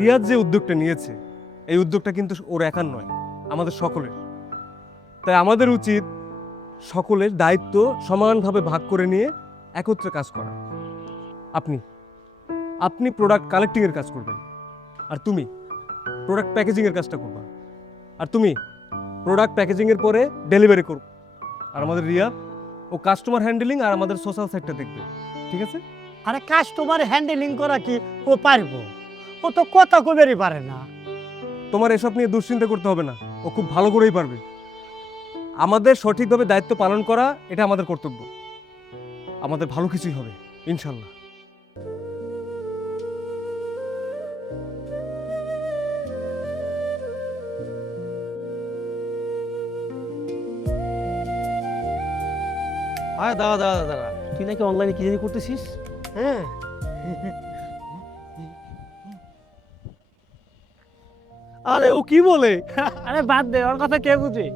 রিয়াদ যে উদ্যোগটা নিয়েছে এই উদ্যোগটা কিন্তু ওর একার নয়, আমাদের সকলের। তাই আমাদের উচিত সকলের দায়িত্ব সমানভাবে ভাগ করে নিয়ে একত্রে কাজ করা। আপনি আপনি প্রোডাক্ট কালেক্টিং এর কাজ করবেন, আর তুমি প্রোডাক্ট প্যাকেজিং এর কাজটা করবা, আর তুমি প্রোডাক্ট প্যাকেজিং এর পরে ডেলিভারি করবে, আর আমাদের রিয়া ও কাস্টমার হ্যান্ডেলিং আর আমাদের সোশ্যাল সেক্টর দেখবে। ঠিক আছে? আরে কাস্টমার হ্যান্ডেলিং করা কি ও পারবো? ও তো কথা কবেরই পারে না। তোমার এসব নিয়ে দুশ্চিন্তা করতে হবে না, ও খুব ভালো করেই পারবে। আমাদের সঠিকভাবে দায়িত্ব পালন করা এটা আমাদের কর্তব্য। আমাদের ভালো কিছুই হবে ইনশাল্লাহ। আরে দাঁড়া দাঁড়া দাঁড়া, তুই নাকি অনলাইনে কি জানি করতেছিস? হ্যাঁ, আরে ও কি বলে? আরে বাদ দে, ওর কথা কে বুঝে?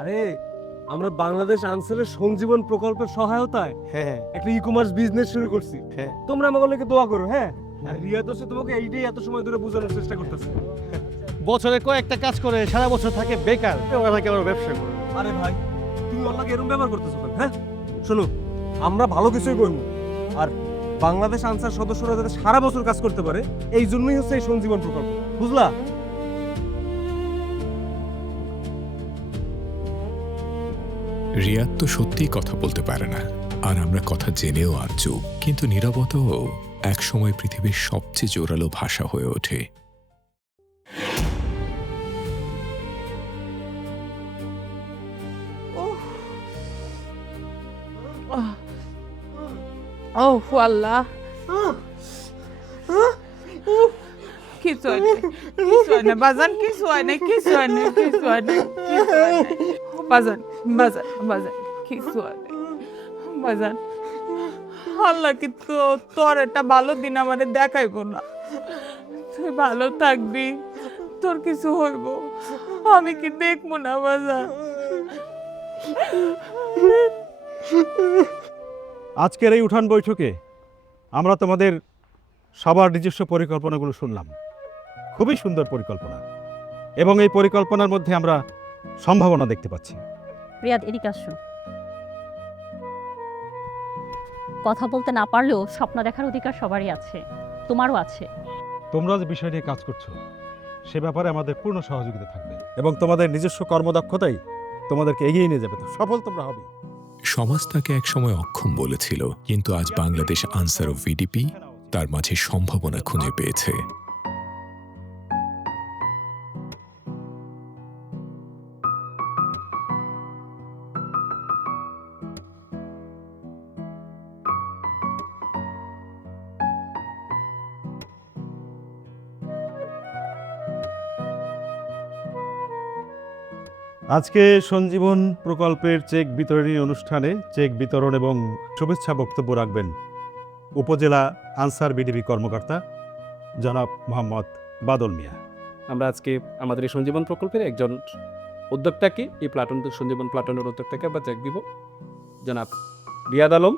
আরে আমরা বাংলাদেশ আনসারের সঞ্জীবন প্রকল্পের সহায়তায় হ্যাঁ একটা ই কমার্স বিজনেস শুরু করছি। হ্যাঁ। তোমরা আমাকে লেগে দোয়া করো। হ্যাঁ, আর রিয়া তো তোমাকে এইটাই এত সময় ধরে বোঝানোর চেষ্টা করতেছে। বছরে কয়েকটা কাজ করে সারা বছর থাকে বেকার, ওরা নাকি আবার ব্যবসা করে। আরে ভাই, তুমি অন্যকে এরকম ব্যবহার করতেছো কেন? হ্যাঁ শোনো, আমরা ভালো কিছুই করবো, আর বাংলাদেশ আনসার সদস্যরা যাতে সারা বছর কাজ করতে পারে এই জন্যই হচ্ছে এই সঞ্জীবন প্রকল্প, বুঝলা? রিয়াদ তো সত্যিই কথা বলতে পারে না, আর আমরা কথা জেনেও আর চুপ। কিন্তু নীরবতাও একসময় পৃথিবীর সবচেয়ে জোরালো ভাষা হয়ে ওঠে। ওহ আল্লাহ, কিছু হয় না, কিছু হয় না বাজান, কিছু হয় না, কিছু হয় না, কিছু হয় না, কিছু হয় না বাজান, বাজান, বাজান, কিছু হয় না বাজান। আল্লাহ কি তোর একটা ভালো দিন আমারে দেখাইব না? তুই ভালো থাকবি, তোর কিছু হইব, আমি কি দেখবো না বাজান? আজকের এই উঠান বৈঠকে আমরা তোমাদের সবার নিজস্ব পরিকল্পনাগুলো শুনলাম। খুবই সুন্দর পরিকল্পনা, এবং এই পরিকল্পনার মধ্যে আমরা সম্ভাবনা দেখতে পাচ্ছি। রিয়াদ, এদিকে আসো। কথা বলতে না পারলেও স্বপ্ন দেখার অধিকার সবারই আছে, তোমারও আছে। তোমরা যে বিষয় নিয়ে কাজ করছো সে ব্যাপারে আমাদের পূর্ণ সহযোগিতা থাকবে, এবং তোমাদের নিজস্ব কর্মদক্ষতাই তোমাদেরকে এগিয়ে নিয়ে যাবে। তো সফল তোমরা হবে। সমাজ তাকে একসময় অক্ষম বলেছিল, কিন্তু আজ বাংলাদেশ আনসার ও ভিডিপি তার মাঝে সম্ভাবনা খুঁজে পেয়েছে। আজকে সঞ্জীবন প্রকল্পের চেক বিতরণী অনুষ্ঠানে চেক বিতরণ এবং শুভেচ্ছা বক্তব্য রাখবেন উপজেলা আনসার বিডিপি কর্মকর্তা জনাব মোহাম্মদ বাদল মিয়া। আমরা আজকে আমাদের এই সঞ্জীবন প্রকল্পের একজন উদ্যোক্তাকে, এই প্লাটুন সঞ্জীবন প্লাটুনের উদ্যোক্তাকে আমরা চেক দিব, জনাব রিয়াদ আলম।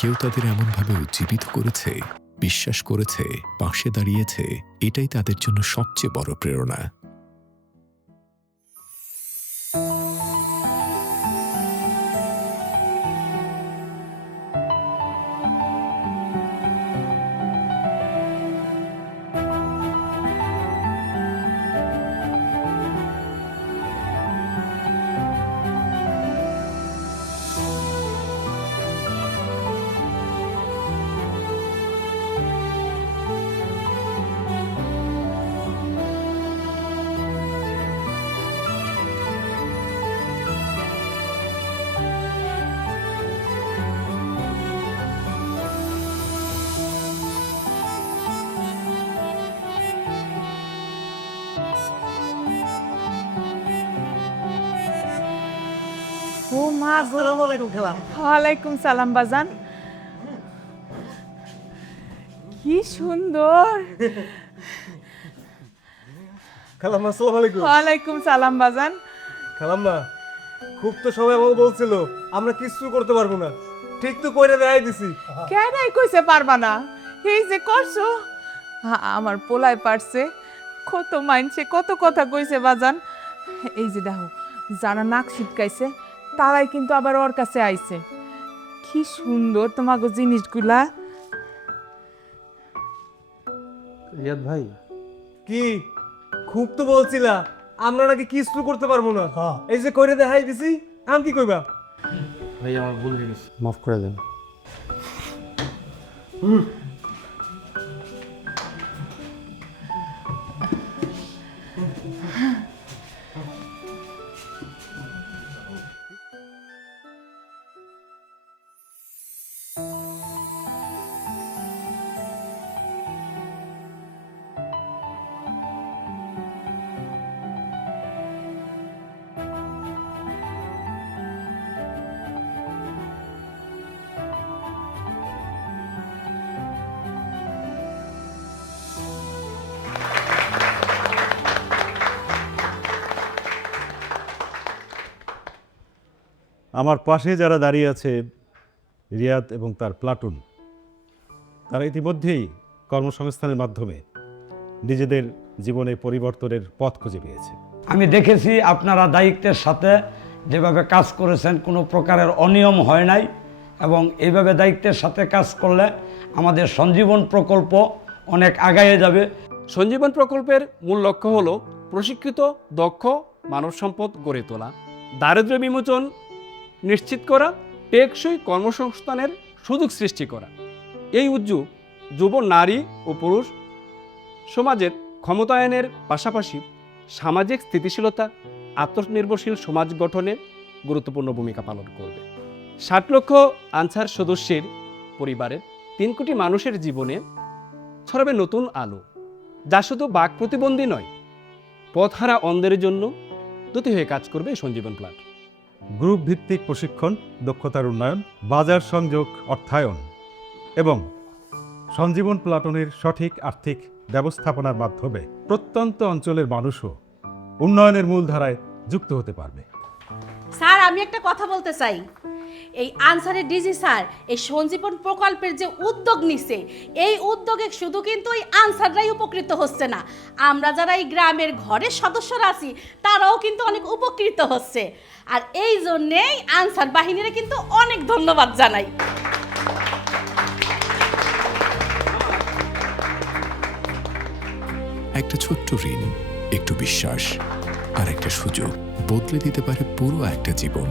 কেউ তাদের এমনভাবে উজ্জীবিত করেছে, বিশ্বাস করেছে, পাশে দাঁড়িয়েছে, এটাই তাদের জন্য সবচেয়ে বড় প্রেরণা। ও মা গো, আসসালামু আলাইকুম খালা। ওয়ালাইকুম সালাম বাজান, কি সুন্দর। খালাম্মা আসসালামু আলাইকুম। ওয়ালাইকুম সালাম বাজান। খালাম্মা, খুব তো সবাই আমাকে বলছিল আমরা কিছু করতে পারবো না, ঠিক তো কইরা দেখাই দিছি। কেন কইছে পারবা না? এই যে করছো, আমার পোলায় পারছে, কত মাইনছে, কত কথা কইছে বাজান। এই যে দেখো, যারা নাক ছিটকাইছে তারাই কিন্তু আবার ওর কাছে আইছে। কি সুন্দর তোমাকে জিনিসগুলা। রিয়াদ ভাই, কি খুব তো বলছিলা আমরা নাকি কিছু করতে পারবো না। হ্যাঁ। এই যে কইরে দেখাই দিছি, আমি কি কইবা? ভাই আমার ভুল হয়ে গেছে, মাফ করে দেন। আমার পাশে যারা দাঁড়িয়ে আছে রিয়াদ এবং তার প্লাটুন, তারা ইতিমধ্যেই কর্মসংস্থানের মাধ্যমে নিজেদের জীবনে পরিবর্তনের পথ খুঁজে পেয়েছে। আমি দেখেছি আপনারা দায়িত্বের সাথে যেভাবে কাজ করেছেন, কোনো প্রকারের অনিয়ম হয় নাই, এবং এইভাবে দায়িত্বের সাথে কাজ করলে আমাদের সঞ্জীবন প্রকল্প অনেক আগায়ে যাবে। সঞ্জীবন প্রকল্পের মূল লক্ষ্য হলো প্রশিক্ষিত দক্ষ মানব সম্পদ গড়ে তোলা, দারিদ্র্য বিমোচন নিশ্চিত করা, টেকসই কর্মসংস্থানের সুযোগ সৃষ্টি করা। এই উদ্যোগ যুব নারী ও পুরুষ সমাজের ক্ষমতায়নের পাশাপাশি সামাজিক স্থিতিশীলতা, আত্মনির্ভরশীল সমাজ গঠনে গুরুত্বপূর্ণ ভূমিকা পালন করবে। 60 লক্ষ আনসার সদস্যের পরিবারের 3 কোটি মানুষের জীবনে ছড়াবে নতুন আলো, যা শুধু বাক প্রতিবন্ধী নয়, পথহারা অন্ধের জন্য দুটি হয়ে কাজ করবে সঞ্জীবন প্লাট। গ্রুপ ভিত্তিক প্রশিক্ষণ, দক্ষতার উন্নয়ন, বাজার সংযোগ, অর্থায়ন এবং সঞ্জীবন প্লাটনের সঠিক আর্থিক ব্যবস্থাপনার মাধ্যমে প্রত্যন্ত অঞ্চলের মানুষও উন্নয়নের মূলধারায় যুক্ত হতে পারবে। স্যার, আমি একটা কথা বলতে চাই। এই আনসারের ডিজি স্যার এই সঞ্জীবন প্রকল্পের যে উদ্যোগ নিছে, এই উদ্যোগে শুধু কিন্তু এই আনসাররাই উপকৃত হচ্ছে না, আমরা যারা এই গ্রামের ঘরের সদস্যরা আছি তারাও কিন্তু অনেক উপকৃত হচ্ছে। আর এই জন্যেই আনসার বাহিনীরা কিন্তু অনেক ধন্যবাদ জানাই। একটা ছোট্ট ঋণ, একটু বিশ্বাস আর একটা সুযোগ বদলে দিতে পারে পুরো একটা জীবন।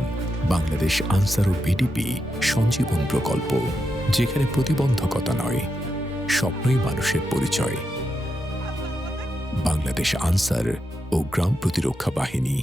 বাংলাদেশ আনসার ও বিডিপি সঞ্জীবন প্রকল্প, যেখানে প্রতিবন্ধকতা নয়, স্বপ্নই মানুষের পরিচয়। বাংলাদেশ আনসার ও গ্রাম প্রতিরক্ষা বাহিনী।